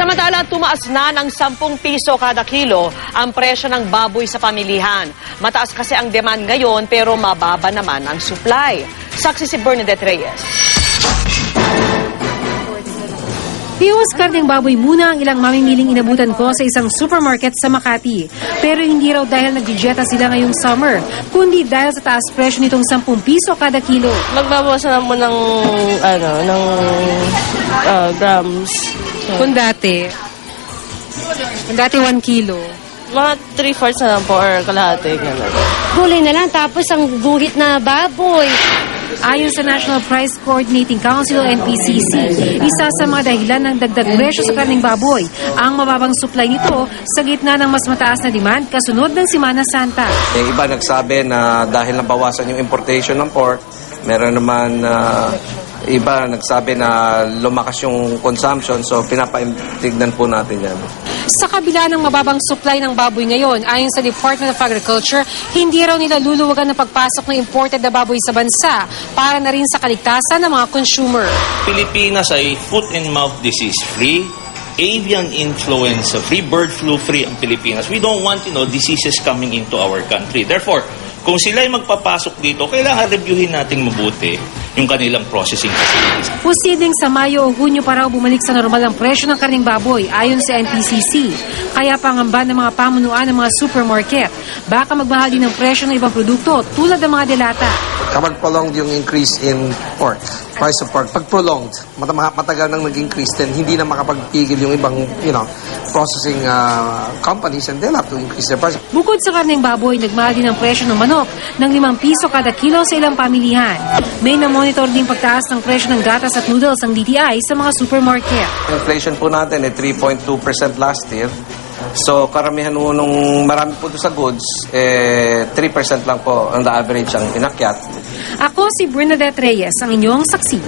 Samantala, tumaas na ng 10 piso kada kilo ang presyo ng baboy sa pamilihan. Mataas kasi ang demand ngayon pero mababa naman ang supply. Saksi si Bernadette Reyes. Piwas karneng baboy muna ang ilang mamimiling inabutan ko sa isang supermarket sa Makati. Pero hindi raw dahil nagdidieta sila ngayong summer, kundi dahil sa taas presyo nitong 10 piso kada kilo. Magbabawasan mo ng grams. Kung dati 1 kilo. Mga 3/4 na lang po or kalahati. Ganun. Gulay na lang tapos ang guhit na baboy. Ayon sa National Price Coordinating Council o NPCC, isa sa mga dahilan ng dagdag presyo sa karneng baboy ang mababang supply nito sa gitna ng mas mataas na demand kasunod ng Semana Santa. Yung iba nagsabi na dahil nabawasan yung importation ng pork, meron naman iba nagsabi na lumakas yung consumption, so pinapatignan po natin yan. Sa kabila ng mababang supply ng baboy ngayon, ayon sa Department of Agriculture, hindi raw nila luluwagan ng pagpasok ng imported na baboy sa bansa para na rin sa kaligtasan ng mga consumer. Pilipinas ay foot and mouth disease free, avian influenza free, bird flu free ang Pilipinas. We don't want, diseases coming into our country. Therefore, kung sila ay magpapasok dito, kailangan reviewin natin mabuti yung kanilang processing facilities. Posibleng sa Mayo o Hunyo pa raw bumalik sa normal ang presyo ng karneng baboy ayon sa NPCC. Kaya pangamba ng mga pamunuan ng mga supermarket. Baka magmahal din ang presyo ng ibang produkto tulad ng mga delata. Kapag prolonged yung increase in pork, price of pork, pag prolonged, matagal nang nag-increase, then hindi na makapagpigil yung ibang, processing companies and they'll have to increase their price. Bukod sa karneng baboy, nagmahal din ang presyo ng manok ng 5 piso kada kilo sa ilang pamilihan. May na-monitor din pagtaas ng presyo ng gatas at noodles ang DTI sa mga supermarket. Inflation po natin 3.2% last year. So karamihan po nung marami po sa goods, 3% lang po ang the average ang inakyat. Ako si Bernadette Reyes, ang inyong saksi.